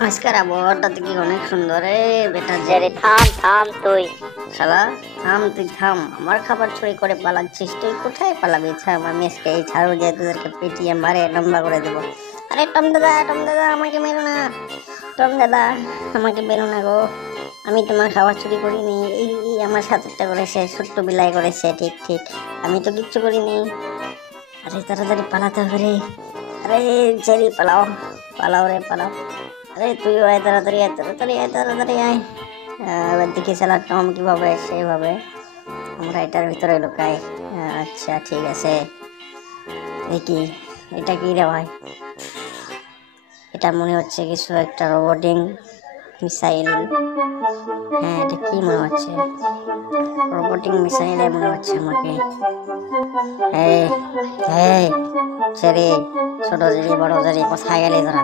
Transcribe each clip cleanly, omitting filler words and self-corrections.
আজকের আবহাওয়াটা দেখি অনেক সুন্দর রে বেটা যে। আরে থাম থাম তুই। শালা থাম, তুই থাম। আমার খাবার চুরি করে পালাচ্ছিস, তুই কোথায় পালাবি? থাম, আমি আজকে এই ঝাড়ু দিয়ে তোদেরকে পিটিয়ে মারে লম্বা করে দেবো। আরে টম দাদা, টম দাদা, আমাকে মেরো না। টম দাদা, আমাকে মেরো না গো। আমি তোমার খাবার চুরি করিনি। এই আমার সাথে একটা করেছে, ছোট্ট বিলাই করেছে। ঠিক ঠিক, আমি তো কিচ্ছু করিনি। আরে তাড়াতাড়ি পালাতে হবে রে। আরে জেরি, পালাও পালাও রে পালাও। আরে তুইও আয়, তাড়াতাড়ি আয়, তাড়াতাড়ি আয়, তাড়াতাড়ি আয়। এবার দেখি চালা টম কিভাবে সেভাবে আমরা এটার ভিতরে লুকাই। আচ্ছা ঠিক আছে, দেখি এটা কি রে ভাই। এটা মনে হচ্ছে কিছু একটা রোবটিং মিসাইল। হ্যাঁ, এটা কি মনে হচ্ছে? রোবটিং মিসাইল মনে হচ্ছে আমাকে। এই এই ছেড়ে, ছোট জেরি বড় জেরি, কোথায় গেলি তোরা?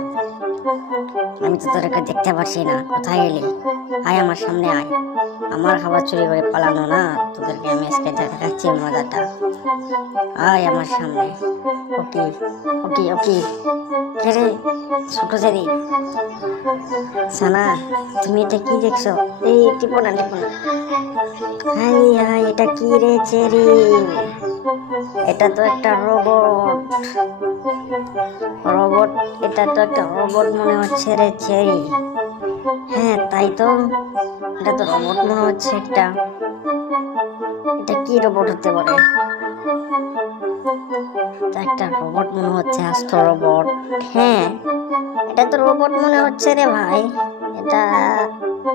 আমি তো তোদেরকে দেখতে পাচ্ছি না, কোথায় গেলি? আয় আমার সামনে আয়। আমার খাবার চুরি করে পালানো না, তোদেরকে আমি আজকে দেখাচ্ছি মজাটা। আয় আমার সামনে। ওকে ওকে ওকে। কে রে? ছোট জেরি, সানা, তুমি এটা কি দেখছো? এই টিপো না, টিপো না। হাই হাই, এটা কি রে চেরি? এটা তো একটা রোবট। রোবট, এটা তো একটা রোবট মনে হচ্ছে রে চেরি। হ্যাঁ তাই তো, এটা তো রোবট মনে হচ্ছে একটা। এটা কি রোবট হতে পারে? এটা একটা রোবট মনে হচ্ছে, আস্ত রোবট। হ্যাঁ, এটা তো রোবট মনে হচ্ছে রে ভাই। এটা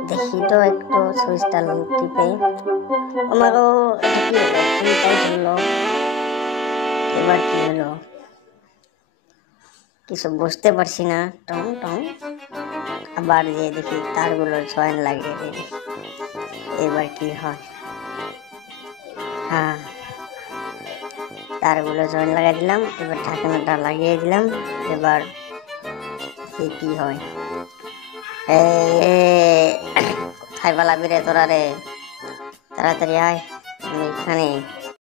দেখি তো একটু সুইচটা টিপে। আমারও এটা কি হলো? কোনটাই হলো? এবার কি হলো কিছু বুঝতে পারছি না। টং টং, আবার যে দেখি তারগুলো জয়েন লাগিয়ে দিই। এবার কি হয়? হ্যাঁ, তারগুলো জয়েন লাগাই দিলাম। এবার ঢাকনাটা লাগিয়ে দিলাম। এবার দেখি কি হয়। কোথায় পালাবি রে তোরা রে? তাড়াতাড়ি আয়, আমি এখানে।